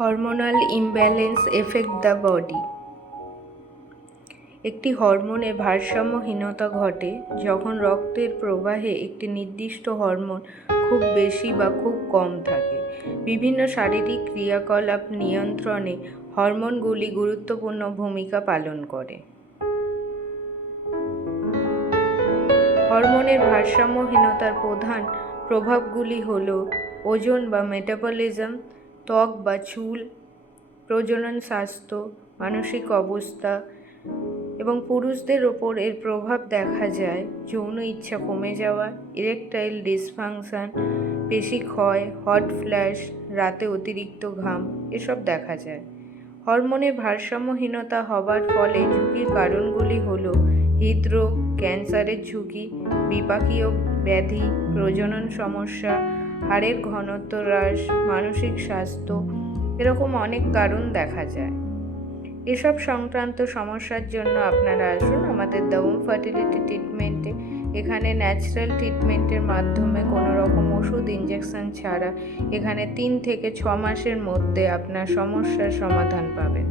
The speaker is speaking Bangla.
Hormonal imbalance effect the body. একটি হরমোনের ভারসাম্যহীনতা ঘটে যখন রক্তের প্রবাহে একটি নির্দিষ্ট হরমোন খুব বেশি বা খুব কম থাকে। বিভিন্ন শারীরিক ক্রিয়াকলাপ নিয়ন্ত্রণে হরমোনগুলি গুরুত্বপূর্ণ ভূমিকা পালন করে। হরমোনের ভারসাম্যহীনতার প্রধান প্রভাবগুলি হল ওজন বা মেটাবলিজম, ত্বক বা চুল, প্রজনন স্বাস্থ্য, মানসিক অবস্থা এবং পুরুষদের ওপর এর প্রভাব দেখা যায় যৌন ইচ্ছা কমে যাওয়া, ইরেকটাইল ডিসফাংশন, পেশি ক্ষয়, হট ফ্ল্যাশ, রাতে অতিরিক্ত ঘাম এসব দেখা যায়। হরমোনের ভারসাম্যহীনতা হবার ফলে ঝুঁকির কারণগুলি হল হৃদরোগ, ক্যান্সারের ঝুঁকি, বিপাকীয় ব্যাধি, প্রজনন সমস্যা, হাড়ের ঘনত্ব হ্রাস, মানসিক স্বাস্থ্য, এরকম অনেক কারণ দেখা যায়। এসব সংক্রান্ত সমস্যার জন্য আপনারা আসুন আমাদের দ্য হোম ফার্টিলিটি ট্রিটমেন্টে। এখানে ন্যাচারাল ট্রিটমেন্টের মাধ্যমে কোনো রকম ওষুধ ইঞ্জেকশন ছাড়া এখানে 3 থেকে 6 মাসের মধ্যে আপনার সমস্যার সমাধান পাবেন।